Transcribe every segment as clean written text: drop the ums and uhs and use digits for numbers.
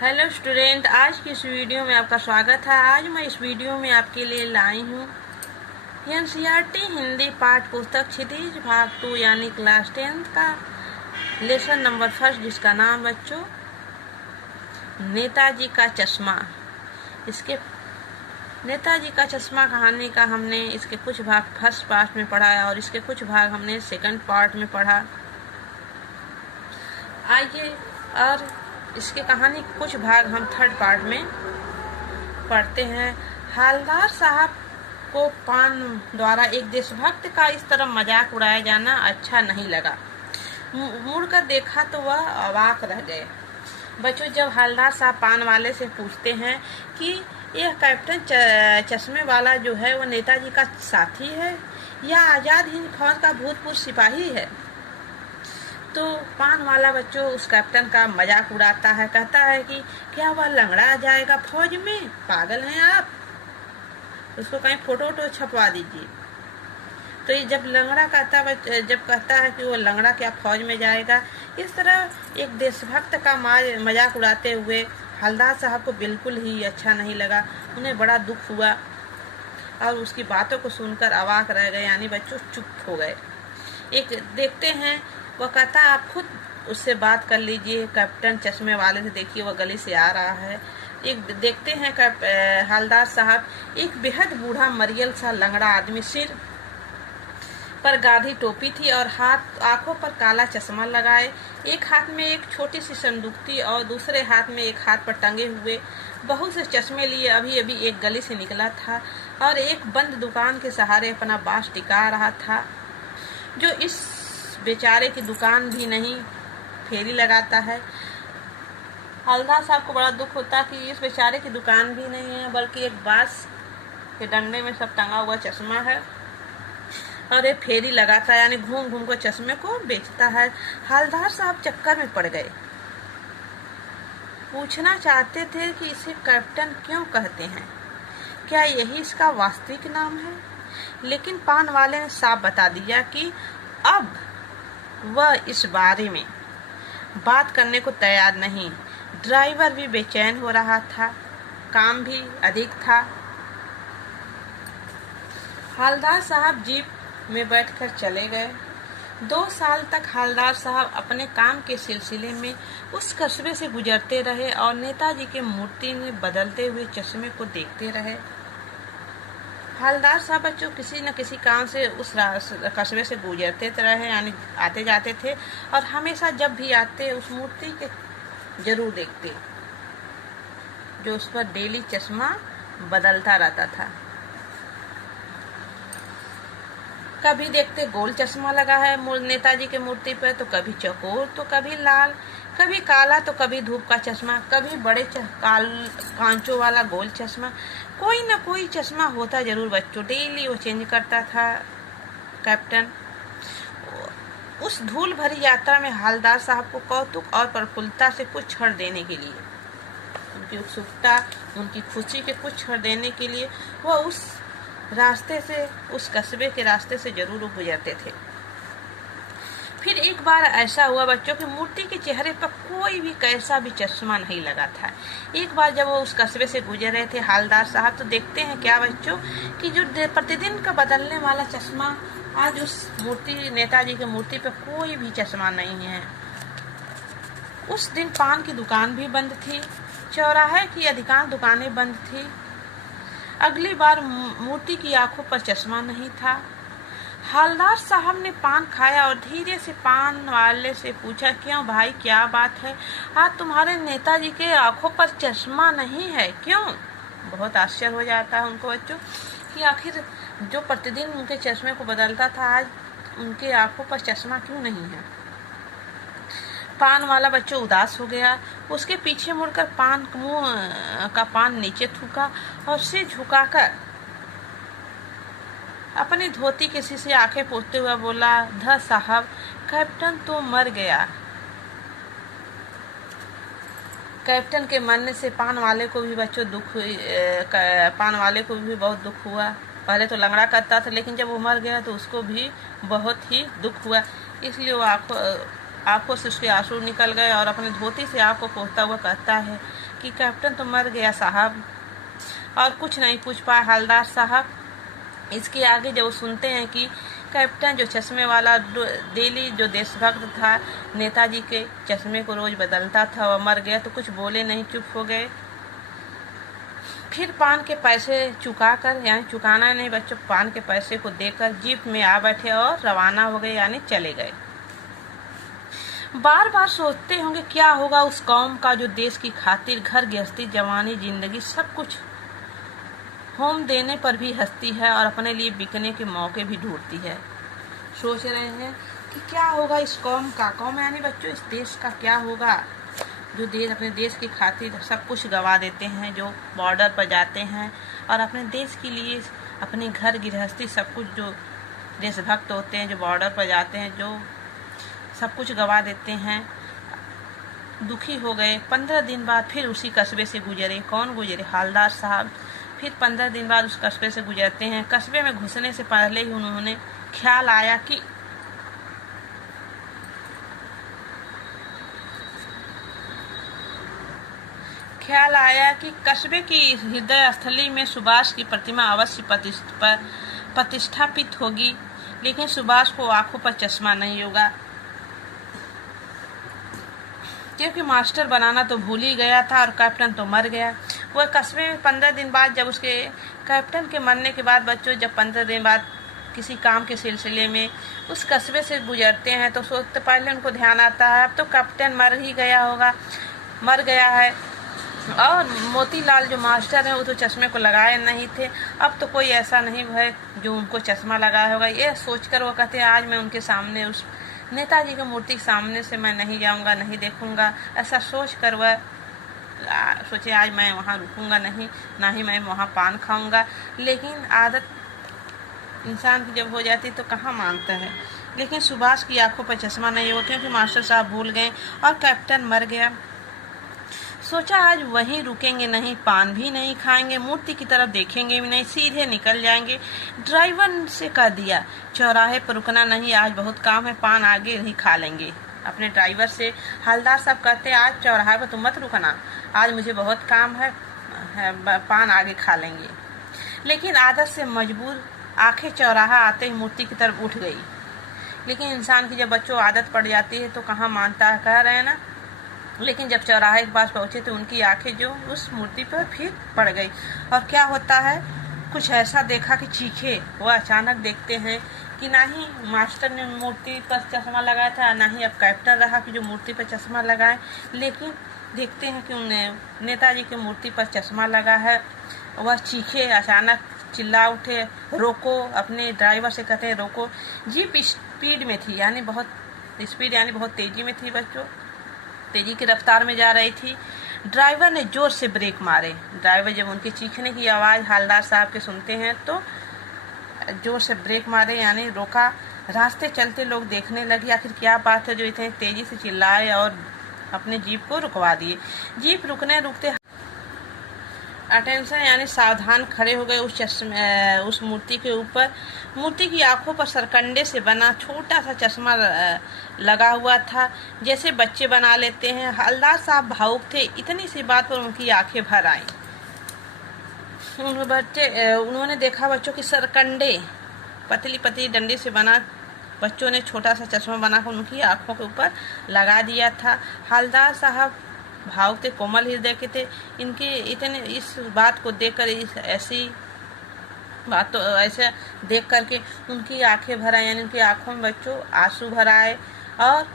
Hello student, आज की इस वीडियो में आपका स्वागत है। आज मैं इस वीडियो में आपके लिए लाई हूँ एनसीईआरटी हिंदी पाठ पुस्तक क्षितिज भाग 2 यानी क्लास 10 का लेसन नंबर 1, जिसका नाम बच्चों नेताजी का चश्मा। इसके नेताजी का चश्मा कहानी का हमने इसके कुछ भाग फर्स्ट पार्ट में पढ़ा है और इसके कुछ भाग हमने सेकंड पार्ट में पढ़ा। आइए और इसके कहानी कुछ भाग हम थर्ड पार्ट में पढ़ते हैं। हवलदार साहब को पान द्वारा एक देशभक्त का इस तरह मजाक उड़ाया जाना अच्छा नहीं लगा। मुड़कर देखा तो वह अवाक रह गए। बच्चों, जब हवलदार साहब पान वाले से पूछते हैं कि यह कैप्टन चश्मे वाला जो है वो नेताजी का साथी है या आज़ाद हिंद फौज का भूतपूर्व सिपाही है, तो पान वाला बच्चों उस कैप्टन का मजाक उड़ाता है। कहता है कि क्या वह लंगड़ा जाएगा फौज में? पागल हैं आप, उसको कहीं फोटो छपवा दीजिए। तो ये जब कहता है कि वो लंगड़ा क्या फौज में जाएगा, इस तरह एक देशभक्त का मजाक उड़ाते हुए हवलदार साहब को बिल्कुल ही अच्छा नहीं लगा। उन्हें बड़ा दुख हुआ और उसकी बातों को सुनकर अवाक रह गए, यानी बच्चों चुप हो गए। एक देखते हैं, वह कहता आप खुद उससे बात कर लीजिए। कैप्टन चश्मे वाले से देखिए, वह गली से आ रहा है। एक देखते हैं हवलदार साहब, एक बेहद बूढ़ा मरियल सा लंगड़ा आदमी, सिर पर गाधी टोपी थी और आंखों पर काला चश्मा लगाए, एक हाथ में एक छोटी सी संदूक थी और दूसरे हाथ में एक हाथ पर टंगे हुए बहुत से चश्मे लिए अभी अभी एक गली से निकला था और एक बंद दुकान के सहारे अपना बाँस टिका रहा था। जो इस बेचारे की दुकान भी नहीं फेरी लगाता है। हवलदार साहब को बड़ा दुख होता कि इस बेचारे की दुकान भी नहीं है, बल्कि एक बांस के डंडे में सब टंगा हुआ चश्मा है और ये फेरी लगाता है, यानी घूम घूम कर चश्मे को बेचता है। हवलदार साहब चक्कर में पड़ गए। पूछना चाहते थे कि इसे कैप्टन क्यों कहते हैं, क्या यही इसका वास्तविक नाम है, लेकिन पान वाले ने साफ बता दिया कि अब वह इस बारे में बात करने को तैयार नहीं। ड्राइवर भी बेचैन हो रहा था, काम भी अधिक था। हवलदार साहब जीप में बैठकर चले गए। 2 साल तक हवलदार साहब अपने काम के सिलसिले में उस कस्बे से गुजरते रहे और नेताजी के मूर्ति में बदलते हुए चश्मे को देखते रहे। हवलदार साहब बच्चों किसी न किसी काम से उस कस्बे से गुजरते रहे, यानी आते जाते थे और हमेशा जब भी आते उस मूर्ति के जरूर देखते, जो उस पर डेली चश्मा बदलता रहता था। कभी देखते गोल चश्मा लगा है नेताजी के मूर्ति पर, तो कभी चकोर, तो कभी लाल, कभी काला, तो कभी धूप का चश्मा, कभी बड़े कांचों वाला गोल चश्मा। कोई ना कोई चश्मा होता जरूर बच्चों, डेली वो चेंज करता था कैप्टन। उस धूल भरी यात्रा में हवलदार साहब को कौतुक और प्रफुल्लता से कुछ क्षण देने के लिए, उनकी उत्सुकता, उनकी खुशी के कुछ क्षण देने के लिए वह उस रास्ते से, उस कस्बे के रास्ते से जरूर गुजरते थे। फिर एक बार ऐसा हुआ बच्चों कि मूर्ति के चेहरे पर कोई भी कैसा भी चश्मा नहीं लगा था। एक बार जब वो उस कस्बे से गुजर रहे थे हवलदार साहब, तो देखते हैं क्या बच्चों कि जो प्रतिदिन का बदलने वाला चश्मा, आज उस मूर्ति, नेताजी की मूर्ति पर कोई भी चश्मा नहीं है। उस दिन पान की दुकान भी बंद थी, चौराहे की अधिकांश दुकानें बंद थी। अगली बार मूर्ति की आंखों पर चश्मा नहीं था। हवलदार साहब ने पान खाया और धीरे से पान वाले से पूछा, क्यों भाई, क्या बात है, आज तुम्हारे नेताजी के आंखों पर चश्मा नहीं है, क्यों? बहुत आश्चर्य हो जाता है उनको बच्चों कि आखिर जो प्रतिदिन उनके चश्मे को बदलता था, आज उनके आंखों पर चश्मा क्यों नहीं है। पान वाला बच्चों उदास हो गया। उसके पीछे मुड़कर मुंह का पान नीचे थूका और सिर झुकाकर अपनी धोती के शीशे आंखें पोंछते हुए बोला, ध साहब, कैप्टन तो मर गया। कैप्टन के मरने से पान वाले को भी बच्चों पान वाले को भी बहुत दुख हुआ। पहले तो लंगड़ा करता था, लेकिन जब वो मर गया तो उसको भी बहुत ही दुख हुआ। इसलिए वो आंखों से उसके आंसू निकल गए और अपनी धोती से आँख को पोंछता हुआ कहता है, कि कैप्टन तो मर गया साहब, और कुछ नहीं पूछ पाए हवलदार साहब। इसके आगे जब वो सुनते हैं कि कैप्टन जो चश्मे वाला डेली जो देशभक्त था, नेताजी के चश्मे को रोज बदलता था, वह मर गया, तो कुछ बोले नहीं, चुप हो गए। फिर पान के पैसे चुकाकर, यानी चुकाना नहीं बच्चों, पान के पैसे को देकर जीप में आ बैठे और रवाना हो गए, यानी चले गए। बार बार सोचते होंगे क्या होगा उस कौम का जो देश की खातिर घर गृहस्थी, जवानी, जिंदगी सब कुछ होम देने पर भी हंसती है और अपने लिए बिकने के मौके भी ढूंढती है। सोच रहे हैं कि क्या होगा इस कौम का, कौम यानी बच्चों इस देश का क्या होगा जो देश अपने देश की खातिर सब कुछ गंवा देते हैं, जो बॉर्डर पर जाते हैं और अपने देश के लिए अपने घर गृहस्थी सब कुछ, जो देशभक्त होते हैं जो बॉर्डर पर जाते हैं, जो सब कुछ गंवा देते हैं, दुखी हो गए। 15 दिन बाद फिर उसी कस्बे से गुजरे। कौन गुजरे? हवलदार साहब। फिर 15 दिन बाद उस कस्बे से गुजरते हैं। कस्बे में घुसने से पहले ही उन्होंने ख्याल आया कि कस्बे की हृदय स्थली में सुभाष की प्रतिमा अवश्य प्रतिष्ठापित होगी, लेकिन सुभाष को आंखों पर चश्मा नहीं होगा, क्योंकि मास्टर बनाना तो भूल ही गया था और कैप्टन तो मर गया। वह कस्बे में 15 दिन बाद, जब उसके कैप्टन के मरने के बाद बच्चों, जब 15 दिन बाद किसी काम के सिलसिले में उस कस्बे से गुजरते हैं तो सोचते, पहले उनको ध्यान आता है अब तो कैप्टन मर गया है, और मोतीलाल जो मास्टर हैं वो तो चश्मे को लगाए नहीं थे, अब तो कोई ऐसा नहीं है जो उनको चश्मा लगाया होगा। ये सोचकर वो कहते हैं आज मैं उनके सामने, उस नेताजी की मूर्ति के सामने से मैं नहीं जाऊंगा, नहीं देखूंगा। ऐसा सोच कर वह सोचे आज मैं वहाँ रुकूंगा नहीं, ना ही मैं वहाँ पान खाऊंगा। लेकिन आदत इंसान की जब हो जाती तो कहाँ मानता है। लेकिन सुभाष की आंखों पर चश्मा नहीं हुआ, क्योंकि मास्टर साहब भूल गए और कैप्टन मर गया। सोचा आज वहीं रुकेंगे नहीं, पान भी नहीं खाएंगे, मूर्ति की तरफ देखेंगे भी नहीं, सीधे निकल जाएंगे। ड्राइवर से कह दिया चौराहे पर रुकना नहीं, आज बहुत काम है, पान आगे ही खा लेंगे। अपने ड्राइवर से हवलदार साहब कहते हैं आज चौराहे पर तुम मत रुकना, आज मुझे बहुत काम है, पान आगे खा लेंगे। लेकिन आदत से मजबूर आंखें चौराहा आते ही मूर्ति की तरफ उठ गई। लेकिन इंसान की जब बच्चों आदत पड़ जाती है तो कहाँ मानता है, कह रहे हैं ना। लेकिन जब चौराहे के पास पहुंचे तो उनकी आंखें जो उस मूर्ति पर फिर पड़ गई। और क्या होता है, कुछ ऐसा देखा कि चीखे। वह अचानक देखते हैं कि ना ही मास्टर ने मूर्ति पर चश्मा लगाया था, ना ही अब कैप्टन रहा कि जो मूर्ति पर चश्मा लगाए। लेकिन देखते हैं कि उन्हें नेताजी की मूर्ति पर चश्मा लगा है। वह चीखे, अचानक चिल्ला उठे, रोको। अपने ड्राइवर से कहते हैं रोको। जीप स्पीड में थी, यानी बहुत तेजी में थी बच्चों, तेजी की रफ्तार में जा रही थी। ड्राइवर ने जोर से ब्रेक मारे। ड्राइवर जब उनके चीखने की आवाज़ हवलदार साहब के सुनते हैं तो जोर से ब्रेक मारे, यानी रोका। रास्ते चलते लोग देखने लगे आखिर क्या बात है जो इतनी तेजी से चिल्लाए, और अपने जीप को रुकवा दिए। जीप रुकते अटेंशन यानी सावधान खड़े हो गए उस मूर्ति के ऊपर। मूर्ति की आंखों पर सरकंडे से बना छोटा सा चश्मा लगा हुआ था, जैसे बच्चे बना लेते हैं। हवलदार साहब भावुक थे, इतनी सी बात पर उनकी आंखें भर आईं। उन्होंने देखा बच्चों की सरकंडे, पतली डंडी से बना, बच्चों ने छोटा सा चश्मा बनाकर उनकी आंखों के ऊपर लगा दिया था। हवलदार साहब भावुक थे, कोमल हृदय के थे। इस बात को देखकर, ऐसे देख करके उनकी आंखें भर आई, यानी उनकी आंखों में बच्चों आंसू भर आए। और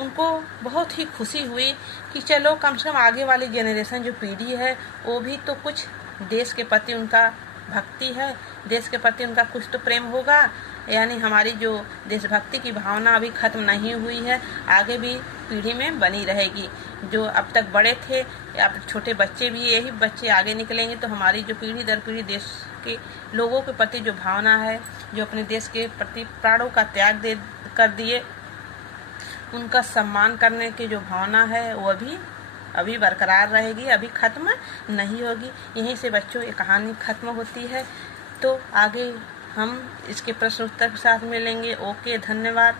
उनको बहुत ही खुशी हुई कि चलो कम से कम आगे वाली जनरेशन जो पीढ़ी है वो भी तो कुछ देश के प्रति उनका भक्ति है, देश के प्रति उनका कुछ तो प्रेम होगा। यानी हमारी जो देशभक्ति की भावना अभी खत्म नहीं हुई है, आगे भी पीढ़ी में बनी रहेगी। जो अब तक बड़े थे, अब छोटे बच्चे भी, यही बच्चे आगे निकलेंगे तो हमारी जो पीढ़ी दर पीढ़ी देश के लोगों के प्रति जो भावना है, जो अपने देश के प्रति प्राणों का त्याग कर दिए, उनका सम्मान करने की जो भावना है वो अभी बरकरार रहेगी, अभी खत्म नहीं होगी। यहीं से बच्चों ये कहानी खत्म होती है। तो आगे हम इसके प्रश्न उत्तर के साथ मिलेंगे। ओके, धन्यवाद।